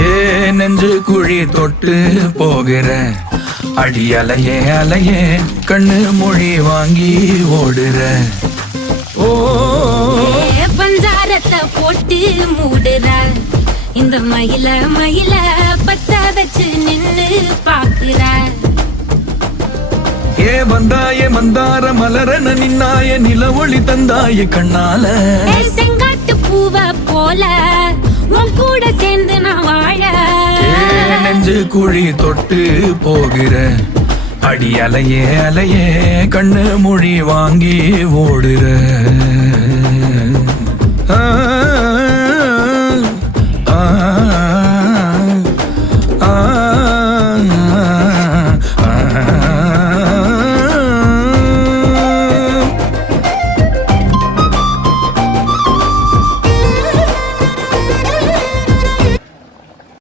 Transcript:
ஏ நெஞ்சு குழி தொட்டு போகிற அடி அலையே அலையே கண்ணு மொழி வாங்கி ஓடுற. ஓ பஞ்சாரத்தை போட்டு மூடுற இந்த மயில மயில பத்த வச்சு நின்னு பாக்குற. ஏ வந்தாய மந்தார மலரன நின்னாய நில ஒளி தந்தாய கண்ணால. செங்காட்டு பூவ போல உன் கூட சேர்ந்து நான் வாழ. நெஞ்சு குழி தொட்டு போகிற அடி அலையே அலையே கண்ணு மொழி வாங்கி ஓடுற. ஆ ஆ